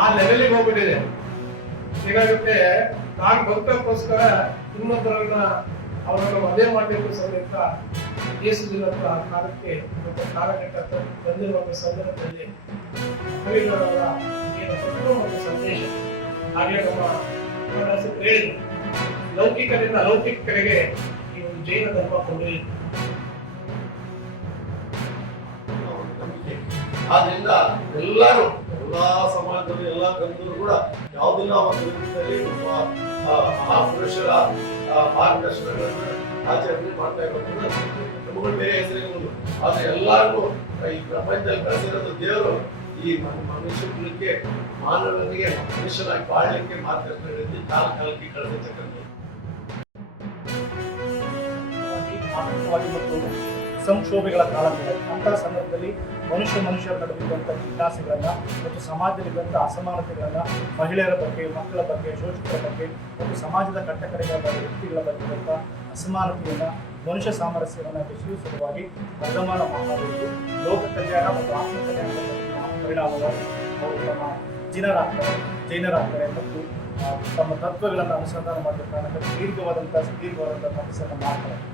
ಆ ಲೆವೆಲ್ಗೆ ಹೋಗ್ಬಿಟ್ಟಿದೆ. ಹೀಗಾಗುತ್ತೆ, ನಾನು ಬದುಕೋಕ್ಕೋಸ್ಕರ ಇನ್ನೊಬ್ಬರನ್ನ ಅವರನ್ನ ಮದುವೆ ಮಾಡಬೇಕು ಸಮೇತ ದೇಶದ ಕಾಲಕ್ಕೆ ಮತ್ತು ಕಾಲಘಟ್ಟ ಬಂದಿರುವ ಸಂದರ್ಭದಲ್ಲಿ ಕವಿಗಳವರ ಏನು ಒಂದು ಸಂದೇಶ ಹಾಗೆ ನಮ್ಮ ಹೇಳಿದ್ರು, ಲೌಕಿಕದಿಂದ ಅಲೌಕಿಕ ಕಡೆಗೆ ಈ ಒಂದು ಜೈನ ಧರ್ಮ ಕೊಂಡೊಯ್ಯಿತು. ಆದ್ರಿಂದ ಎಲ್ಲರೂ ಎಲ್ಲಾ ಸಮಾಜದಲ್ಲಿ ಎಲ್ಲಾ ಗಂಧರು ಕೂಡ ಯಾವುದನ್ನ ಒಂದು ರೀತಿಯಲ್ಲಿ ಮಹಾಪುರುಷರ ಮಾರ್ಗದರ್ಶನಗಳನ್ನು ಆಚರಣೆ ಮಾಡ್ತಾ ಇರೋದ್ರಿಂದ ನಮಗೂ ಬೇರೆ ಹೆಸರಿರ್ಬೋದು. ಆದ್ರೆ ಎಲ್ಲರಿಗೂ ಈ ಪ್ರಪಂಚದಲ್ಲಿ ಬೆಳೆಸಿರೋದು ದೇವರು ಈ ಮನುಷ್ಯ ಕುಲಕ್ಕೆ ಮಾನವನಿಗೆ ಮನುಷ್ಯನಾಗಿ ಬಾಳ್ಲಿಕ್ಕೆ ಮಾರ್ಗದರ್ಶನ ನೀಡಿ ಕಾಲ ಕಾಲಕ್ಕೆ ಕಳೆದಿರ್ತಕ್ಕಂಥದ್ದು. ಮತ್ತು ಸಂಕ್ಷೋಭೆಗಳ ಕಾಲದಲ್ಲಿ ಅಂತಹ ಸಂದರ್ಭದಲ್ಲಿ ಮನುಷ್ಯರ ನಡುವಿರುವಂಥ ಜಿಜ್ಞಾಸೆಗಳನ್ನ ಮತ್ತು ಸಮಾಜದಲ್ಲಿರುವಂಥ ಅಸಮಾನತೆಗಳನ್ನ, ಮಹಿಳೆಯರ ಬಗ್ಗೆ, ಮಕ್ಕಳ ಬಗ್ಗೆ, ಶೋಷಿತರ ಬಗ್ಗೆ ಮತ್ತು ಸಮಾಜದ ಕಟ್ಟಕಡೆಗಳ ಬಗ್ಗೆ, ವ್ಯಕ್ತಿಗಳ ಬಗ್ಗೆ ಇರುವಂಥ ಅಸಮಾನತೆಯನ್ನು, ಮನುಷ್ಯ ಸಾಮರಸ್ಯವನ್ನು ಬೆಸೆಯುವ ಸಲುವಾಗಿ ವರ್ಧಮಾನ ಮಹಾದೇವರು ಲೋಕ ಕಲ್ಯಾಣ ಮತ್ತು ಆತ್ಮ ಕಲ್ಯಾಣದ ಪರಿಣಾಮವಾಗಿ ಅವರು ತಮ್ಮ ಜೈನರಾಗ್ತಾರೆ ಮತ್ತು ತಮ್ಮ ತತ್ವಗಳನ್ನು ಅನುಸಂಧಾನ ಮಾಡಿದ ಕಾರಣಕ್ಕೆ ದೀರ್ಘವಾದಂಥ ತಪಸ್ಸನ್ನು ಮಾಡ್ತಾರೆ.